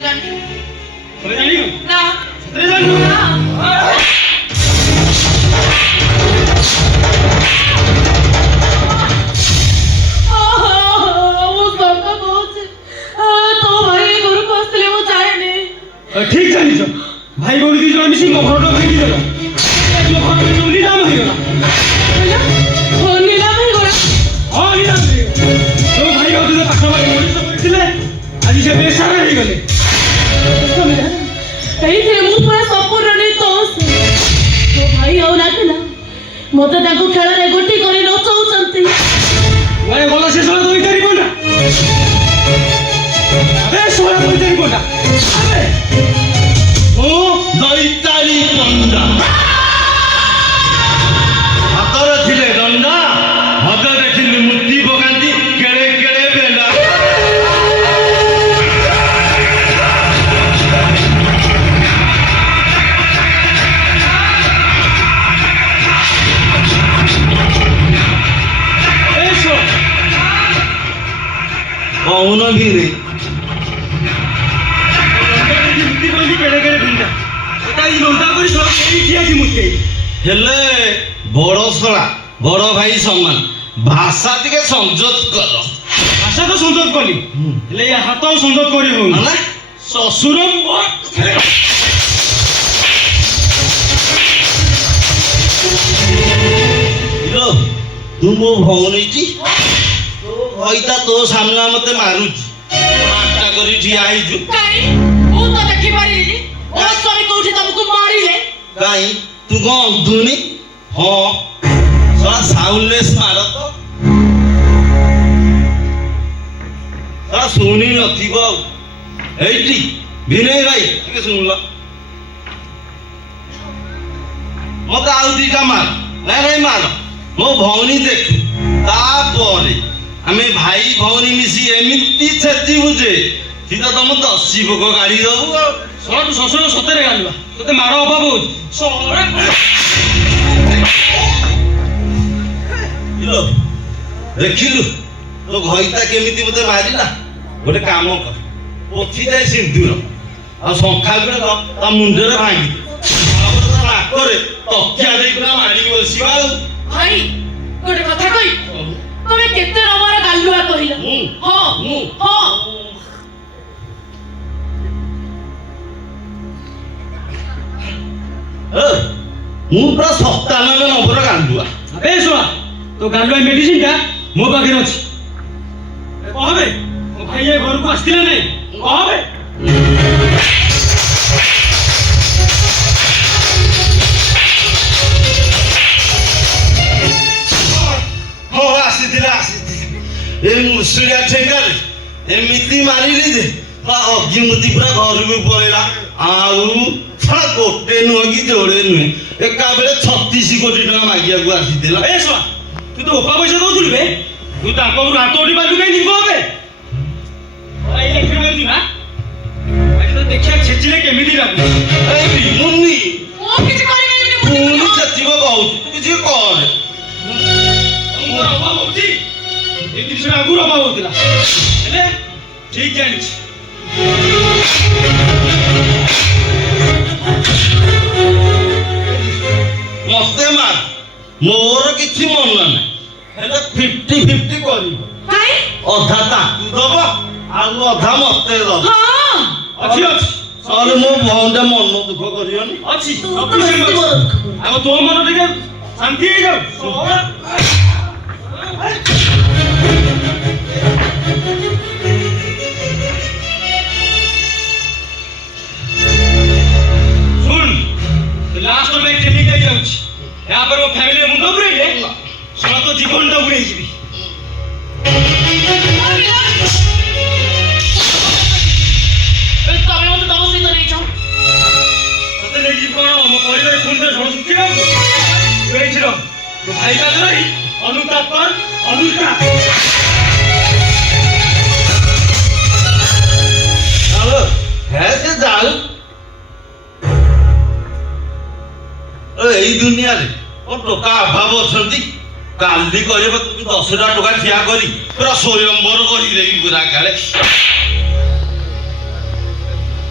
ତମେ ଜାଣିବ ନା ସତରେ ଜାଣିବ ନା ମୁଁ ସତ କହୁଛି ତୋ ଭାଇ ଘରକୁ ଆସିଥିଲେ ମୁଁ ଜାଣିନି। ଠିକ ଜାଣିଛ ଭାଇ ଭଉଣୀ ଦି ଜଣ ମିଶି ମୋ ଘରଟା ଭାଙ୍ଗି ଦେଲ ମୋ ଘର ଭିତରୁ ନିଲାମ ହେଇଗଲା। ନିଲାମ ହେଇଗଲା। ହଁ ନିଲାମ ହେଇଗଲା। ତୋ ଭାଇ ଭାଉଜ ପାଖାପାଖି ମଣିଷ କରିଥିଲେ ଆଜି ସେ ବେସାରା ହେଇଗଲେ। ଏଇଥିରେ ମୁଁ ପୁରା ସମ୍ପୂର୍ଣ୍ଣ ନିର୍ଦ୍ଦୋଷ। ମୋ ଭାଇ ଆଉ ଲାଗିଲା ମତେ ତାଙ୍କୁ ଖେଳରେ ଗୋଟି କରି ନଚଉଛନ୍ତି। ମାନେ ଭଲ ସେ ଶୋଳା ଦଇତାରି ପଣ୍ଡା ଆବେ ଶୋଳା ଦଇତାରି ପଣ୍ଡା ଆବେ ମୁଁ ଦଇତାଳି ପଣ୍ଡା ହାତରେ ଥିଲେ ଦଣ୍ଡା ମତେ ଦେଖିଲି ମୁକ୍ତି ପକାନ୍ତି କେଳେ କେଳେ ବେଣ୍ଡା। ଏ ଶୋ କହୁନ କିରେ ମୁକ୍ତି ପକାନ୍ତି କେଡ଼େ କେଡ଼େ ଭିଣ୍ଡା ଏଟା ଏଇ ଲଣ୍ଡା କରି ଶୋଳା ଏଇଠି ଆଜି ମୁକ୍ତି ହେଲେ ବଡ଼ ଶଳା ବଡ଼ ଭାଇ ସମାନ ଭାଷା ଟିକେ ସଂଯୋଗ କର। ଭାଷା ତ ସଂଯୋଗ କଲି ହେଲେ ଏ ହାତ ଆଉ ସଂଯୋଗ କରି ହଉନି ମାନେ ଶ୍ୱଶୁର ହିରୋ ତୁ ମୋ ଭଉଣୀଟି ତୋ ଭଇତା ତୋ ସାମ୍ନା ମତେ ମାରୁଛି ମାଟା କରି ଠିଆ ହେଇଛୁ କାଇଁ ମୁଁ ତ ଦେଖିପାରିଲିନି ମୋ ସ୍ୱାମୀ କୋଉଠି ତମକୁ ମାରିଲେ। କାଇଁ ତୁ କଣ ଅନ୍ଧୁନି? ହଁ ଶଳା ସାଉଣ୍ଡଲେସ୍ ମାର ତ ଶଳା ଶୁଣି ନଥିବ ଆଉ ଏଇଠି ବିନୟ ଭାଇ ଟିକେ ଶୁଣିଲ ମତେ ଆଉ ଦିଟା ମାର ନାଇଁ ନାଇଁ ମାର ମୋ ଭଉଣୀ ଦେଖୁ ତାପରେ ଆମେ ଭାଇ ଭଉଣୀ ମିଶି ଏମିତି ଛେଚିବୁ ଯେ ସିଧା ତମ ଦଶି ଭୋଗ ଗାଳି ଦବୁ ଆଉ ଶଳା ତୁ ଶ୍ୱଶୁର ସତରେ ଗାଲୁଆ ତତେ ମାର ଅଭାବ ହଉଛି ଶଳା ଇଲୋ, ଦେଖିଲୁ ତୋ ଘଇତା କେମିତି ମତେ ମାରିଲା ଗୋଟେ କାମ କର ପୋଛି ଯାଏ ସିନ୍ଦୁର ଆଉ ଶଙ୍ଖା ଗୁଡା ତା ମୁଣ୍ଡରେ ଭାଙ୍ଗି ଆଉ ତା ନାକରେ ତକିଆ ଦେଇକିନା ମାରିକି ବସିବା ଆଉ ଭାଇ ଗୋଟେ କଥା କହି ତମେ କେତେ ରମାର ଗାଲୁଆ କହିଲ। ମୁଁ ହଁ ମୁଁ ହଁ ମୁଁ ପୁରା 97 ନମ୍ବର ଗାଣ୍ଡୁଆ। ଆବେ ଶୁଣା ତୋ ଗାଲୁଆ ମେଡିସିନଟା ମୋ ପାଖରେ ଅଛି କହବେ ମୋ ଭାଇ ଏ ଘରକୁ ଆସିଥିଲେ ନାଇଁ କହବେ ହଁ ଆସିଥିଲେ ଏ ମୁସୁଳିଆ ଠେଙ୍ଗାରେ ଏମିତି ମାରିଲି ଯେ ଅଗ୍ନିମୂର୍ତ୍ତି ପୁରା ଘରକୁ ପଳେଇଲା ଆଉ ଗୋଟେ ନୁହେଁ କି ଯୋଡ଼େ ନୁହେଁ ଏକା ବେଳେ 36 କୋଟି ଟଙ୍କା ମାଗିବାକୁ ଆସିଥିଲା। ଏ ଶୁଣା ତୁ ତ ଉପା ପଇସା ଦଉଥିଲୁ ବେ ତୁ ତାଙ୍କ ଘରୁ ହାତ ଉଠି ପାରିଲୁ କାହିଁ ଯିବ ଏବେ ଏଇ ଲେଖିବା ମାରୁଛୁ ନା ଆଜି ତ ଦେଖିବା ଛେଚିଲେ କେମିତି ଲାଗୁଛି ଏଇ ବିମୁନି ମୁଁ କିଛି କରିପାରିବିନି। ମୁଁ ପୁଣି କିଛି ଚେଚିବ କହୁଛୁ ତୁ କିଛି କରେ ମୋର ଅଭାବ ହଉଛି ଏ ଜିନିଷ ଆଗରୁ ଅଭାବ ହଉଥିଲା ହେଲେ ଠିକ ଜାଣିଛି ମତେ ମାର ମୋର କିଛି ମନ ନାହିଁ ହେଲେ 50-50 କରିବ କାଇଁ ଅଧା ତାକୁ ଦବ ଆଉ ଅଧା ମତେ ଦବ ହଁ ଅଛି ଅଛି ନହେଲେ ମୋ ଭଉଣୀଟା ମନ ଦୁଃଖ କରିବନି। ଅଛି ତୁ ତ ସଫିସିଏଣ୍ଟ ବେଶୀ ଅଛି ବଡ଼ ଦୁଃଖ। ଆମ ତୋ ମନ ଟିକେ ଶାନ୍ତି ହେଇଯାଉ ଶୁଣ ଲାଷ୍ଟ ପାଇଁ ଟ୍ରେନିଂ ଯାଉଛି ଏହାପରେ ମୋ ଫ୍ୟାମିଲିର ମୁଣ୍ଡ ବୁଲେଇଲେ ଶୁଣ ତ ଜୀବନଟା ବୁଲେଇ ଯିବି ତମେ ମତେ ତମ ସହିତ ନେଇଛ ତତେ ନେଇକି କଣ ମୋ ପରିବାର ପୁଣି ଥରେ ଝଡ଼ ସୃଷ୍ଟି ହବ ତୁ ଏଇଠି ରହ ତୋ ଭାଇ ପାଖରେ ଅନୁତାପ କର ଅନୁତାପ হ্যাঁ সে যাও এই দুনিয়ারে ও টোকা অভাব অଛନ୍ତି কালি କରିବ তুমি 10ଟା ଟଙ୍କା ଠିଆ କରି ପୁରା ସ୍ୱୟଂବର କରିଦେବି ପୁରା କାଳେ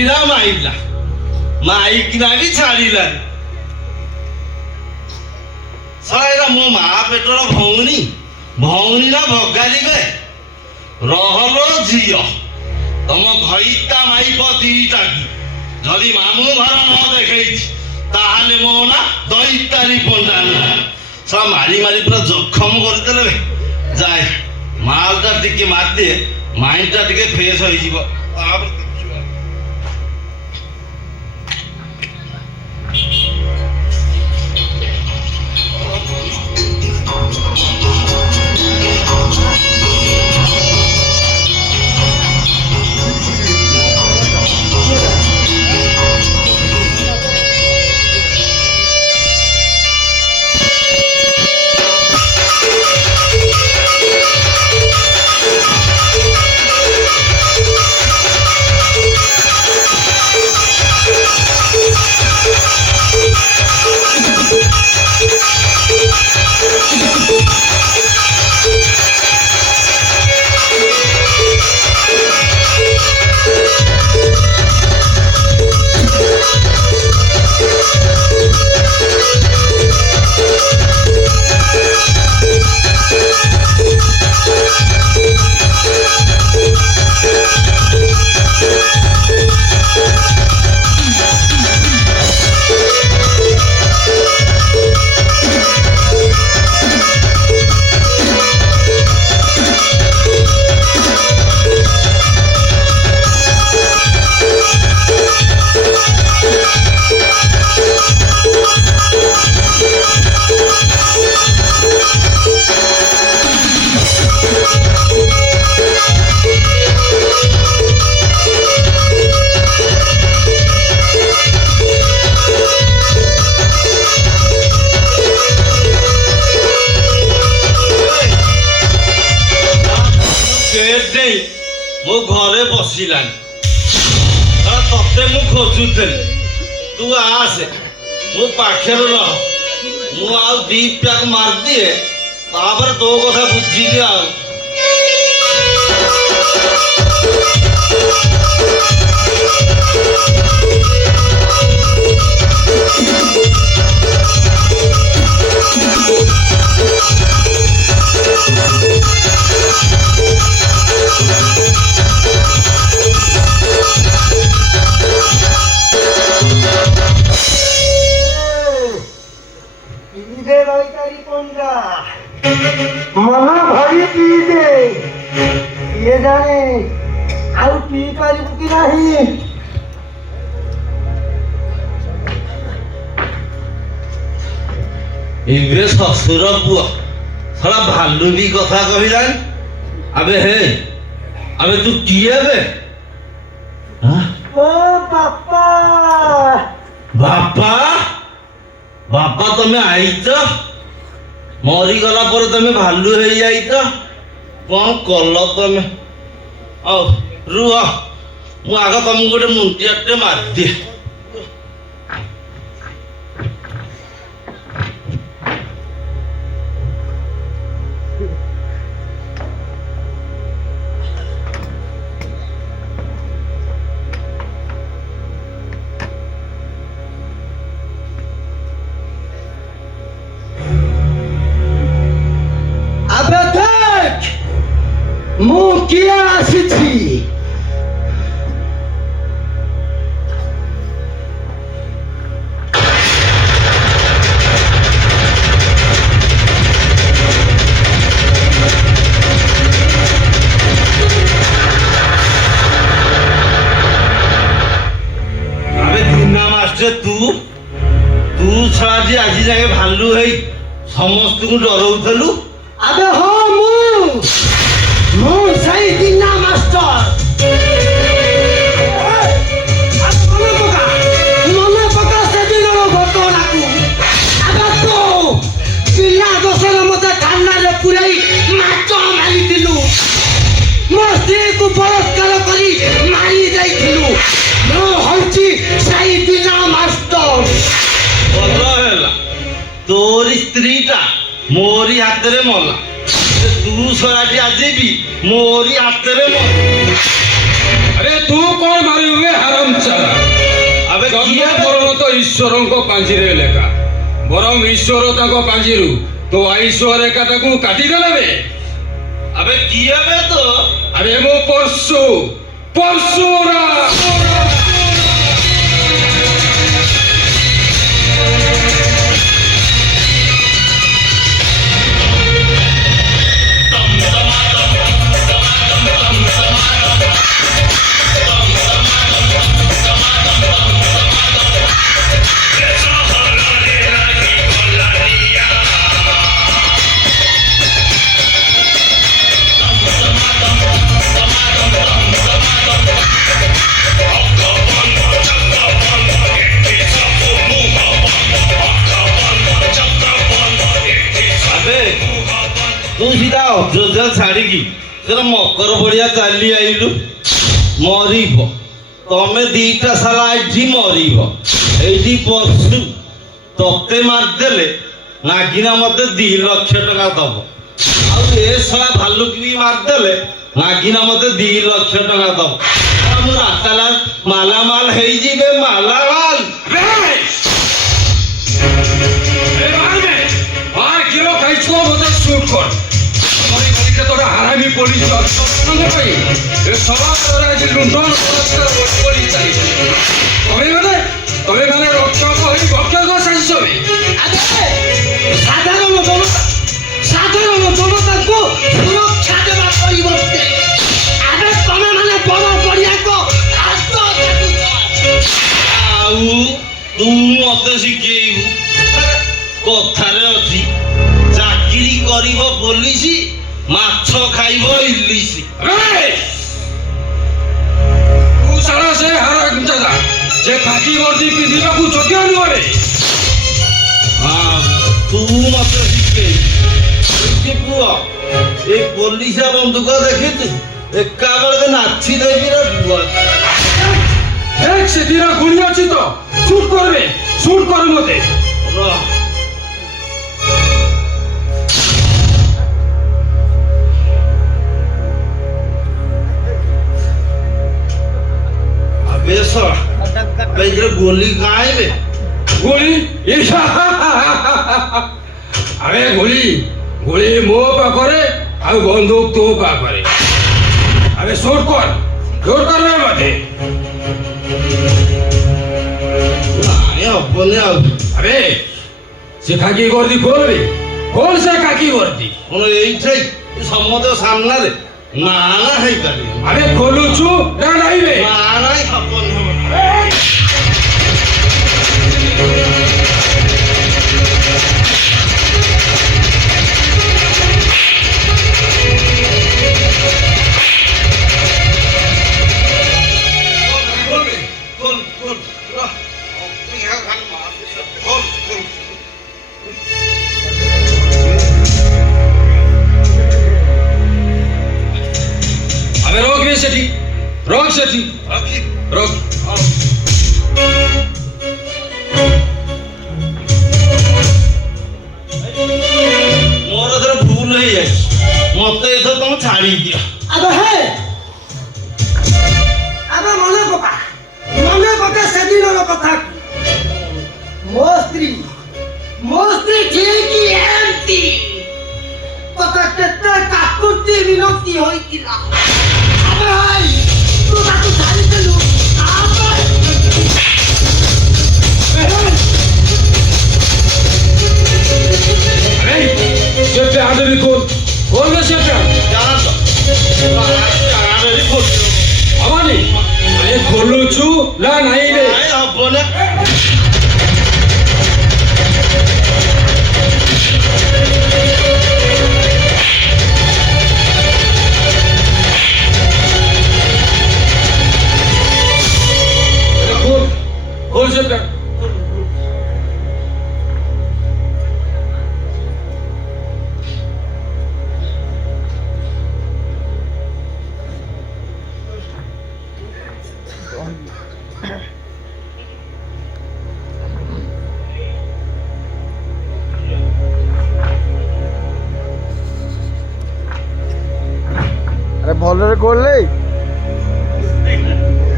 ମାଇଲା ମାଇକିନା ବି ଛାଡ଼ିଲାନି। ଶଳା ଏଇଟା ମୋ ମା ପେଟର ଭଉଣୀ ଭଉଣୀ ନା ଭଗାଲିବେ ରହଲୋ ଝିଅ ତମ ଘଇତା ମାଇପ ଦିଟା କି ଯଦି ମାମୁଁ ଘର ନ ଦେଖେଇଛି ତାହେଲେ ମୋ ନା ଦଇତାରି ପଣ୍ଡାନ। ଶଳା ମାରି ମାରି ପୁରା ଜଖମ କରିଦେଲେ ବେ। ଯାଏ ମାଲଟା ଟିକେ ମାରିଦିଏ ମାଇଣ୍ଡଟା ଟିକେ ଫ୍ରେଶ ହେଇଯିବ ତାପରେ ଦେଖିବା। ମୋ ଘରେ ବସିଲାନି ତତେ ମୁଁ ଖୋଜୁଥିଲି ତୁ ଆସେ ମୋ ପାଖରେ ରହ ମୁଁ ଆଉ ଦି ପ୍ୟାକ୍ ମାରିଦିଏ ତାପରେ ତୋ କଥା ବୁଝିବି ଆଉ। ମନ ଭରି ପିଇ ଦେ କିଏ ଜାଣେ ଆଉ ପିଇ ପାରିବୁ କି ନାହିଁ। ଏବେ ଶ୍ୱଶୁର ପୁଅ ଶଳା ଭାଲୁ ବି କଥା କହିଲାଣି। ଆବେ ହେ ଆବେ ତୁ କିଏ ବେ? ଓ ବାପା ବାପା ବାପା ତମେ ଆଇଛ ମରିଗଲା ପରେ ତମେ ଭାଲୁ ହେଇଯାଇଛ କଣ କଲ ତମେ? ଆଉ ରୁହ ମୁଁ ଆଗ ତମକୁ ଗୋଟେ ମୁଣ୍ଡିଆଟେ ମାରିଦିଏ। ଆବେ ଦେଖ ମୁଁ କିଏ ଆସିଛି। আবে দিনা মাস্টার তু ଛଡ଼ା ଯେ ଆଜି ଯାଏ ଭାଲୁ ହେଇ ସମସ୍ତଙ୍କୁ ଡରଉଥିଲୁ। ଆବେ ହଁ ମୁଁ ସେଇ ଦିନା ମାଷ୍ଟର। ମନେ ପକା ସେଦିନର ଘଟଣାକୁ। ଆବେ ତୁ ବିନା ଦୋଷରେ ମତେ ଥାନାରେ ପୁରାଇ ମାଛ ମାରିଥିଲୁ ମୋ ସ୍ତ୍ରୀକୁ ବଳାତ୍କାର କରି ମାରି ଦେଇଥିଲୁ। ମୁଁ ହଉଛି ସେଇ ଦିନା ମାଷ୍ଟର। ଭଲ ହେଲା ତୋରି ସ୍ତ୍ରୀଟା ମୋରି ହାତରେ ମଲା ତୁ ଶଳାଟି ଆଜି ବି ମୋରି ହାତରେ ମଲା। अरे ତୁ କଣ ମାରିବୁ ହାରାମ ଚାଲା? ଆବେ ଜନ୍ମ କିଏ ବେ? ମରଣ ତ ଈଶ୍ୱରଙ୍କ ପାଞ୍ଜିରେ ଲେଖା। ବରଂ ଈଶ୍ୱର ତାଙ୍କ ପାଞ୍ଜିରୁ ତୋ ଆୟୁଷ ରେଖାଟାକୁ କାଟିଦେଲେ ବେ। ଆବେ କିଏ ବେ ତ? ଆରେ ମୋ ପରଶୁରା। ଆବେ ତୁ ସିଧା ଅଯୋଧ୍ୟା ଛାଡ଼ିକି ସେଟା ମକର ଭଳିଆ ଚାଲି ଆଇଲୁ। ମରିବ ତମେ ଦିଟା ସାଲା ଏଠି ମରିବ। ଏଇଠି ପଶୁ ତତେ ମାରିଦେଲେ ନାଗିନା ମତେ 2 ଲକ୍ଷ ଟଙ୍କା ଦବ। ଆଉ ଏ ସାଲା ଭାଲୁକି ବି ମାରିଦେଲେ ନାଗିନା ମତେ 2 ଲକ୍ଷ ଟଙ୍କା ଦବ। ଆଉ ମୁଁ ରାତାଲା ମାଲାମାଲ ହେଇଯିବେ ମାଲାମାଲ। কিলো খাইছো মতো শুট কর আমার গলিতে তোরা হারামি পুলিশ অসঙ্গে পাই এ সবার তোরা যে লুণ্ঠন বলাৎকার করি চাই তবে মানে রক্ষক হই ভক্ষক শাসবে সাধারণ জনতাକୁ ସୁରକ୍ଷା ଦେବା ପରିବର୍ତ୍ତେ ଆମେ ତମେମାନେ ବଡ଼ ପଡ଼ିଆକୁ ହାତ ଚାଟୁଛ। ଆଉ ତୁ ମତେ ଶିଖେଇବୁ? କଥାରେ ଅଛି ଚାକିରି କରିବ ପୋଲିସ ମାଛ ଖାଇବ ଇଲିଶ। ତୁ ସାରା ସେ ହାରାମ ଦାଦା ସେ ଖାକି ବର୍ଦ୍ଦି ପିନ୍ଧିବାକୁ ଯୋଗ୍ୟ ନୁହେଁ। ହଁ ତୁ ମତେ ଶିଖେଇ ପୁଅ ଏ ପୋଲିସିଆ ବନ୍ଧୁକ ଦେଖିଛୁ ଏକା ବେଳକେ ନାଚି ଦେବି ରେ ପୁଅ। ସେ ଦିନ ଗୁଳି ଅଛି ତ শুট করবে শুট করে মতে ରହ। ଆବେ ଶଳା ଏଇଥିରେ ଗୋଲି କାହିଁବେ? গুলি আরে গুলি গুলি মো পাখরে আর বন্দুক তো পাখরে আরে শুট করবে মতে ନାଇଁ ହବନି ଆଉ। আরে সে খাকি গর্দি করবে কোন সে খাকি গর্দি କଣ ଏଇଠି ସମସ୍ତ ସାମ୍ନାରେ ନା ନା ହେଇପାରିବ আরে খোলুছু না নাইবে ନା ନାଇଁ ହବନି ହବନି। আরে রোক রে সেটি রোক ମୋର ଏଥର ଭୁଲ ହେଇଯାଇଛି ମତେ ଏଥର ତମେ ଛାଡ଼ି ଦିଅ। ଆବେ ମନେ ପକା ସେଦିନର କଥା। ମୋ ସ୍ତ୍ରୀ ଠିକ ଏମିତି ତତେ କେତେ କାକୁତି ବିନତି ହୋଇଥିଲା। ଆବେ ଭାଇ ତୁ ତାକୁ ଛାଡ଼ିଦେଲୁ। এই সেটা আদবি কোন সেটা জানা তো জানাবেরি করছো আমানি আরে খোলুছু না নাইবে ନାଇଁ ହବନି। কোন সেটা আরে ভଲরে করলে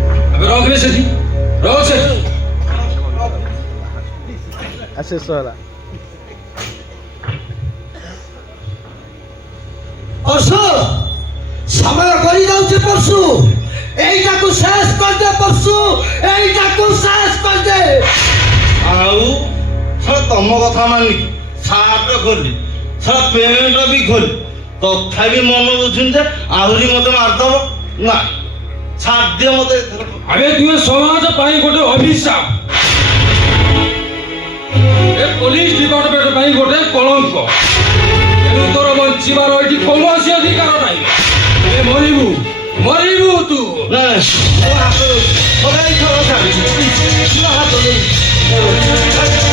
ରହିବେ ସେଠି ରହ ସେଠି ପରଶୁ ସମୟ କରି ଯାଉଛି ପରଶୁ এইটাକୁ ଶେଷ କରିଦେ ପରଶୁ এইଟାକୁ ଶେଷ କରିଦେ ଆଉ ଶଳା ତମ କଥା ମାନିକି ସାର୍ଟ ଖୋଲି ଶଳା ପ୍ୟାଣ୍ଟ ବି ଖୋଲି ତଥାପି ମନ ବୁଝୁନି ଯେ ଆହୁରି ମତେ ମାରିଦବ ନା ଛାଡ ଦିଅ ମତେ ଏଥର। ଆବେ ତୁମେ ସମାଜ ପାଇଁ ଗୋଟେ ଅଭିଶାପ ଏ ପୋଲିସ ଡିପାର୍ଟମେଣ୍ଟ ପାଇଁ ଗୋଟେ କଳଙ୍କ ତେଣୁ ତୋର ବଞ୍ଚିବାର ଏଠି କୌଣସି ଅଧିକାର ନାହିଁ ଏ ମରିବୁ ମରିବୁ ତୁ ନାଇଁ ମୋ ହାତ ମୋ ଏଇ ଥର ଛାଡି ମୋ ହାତ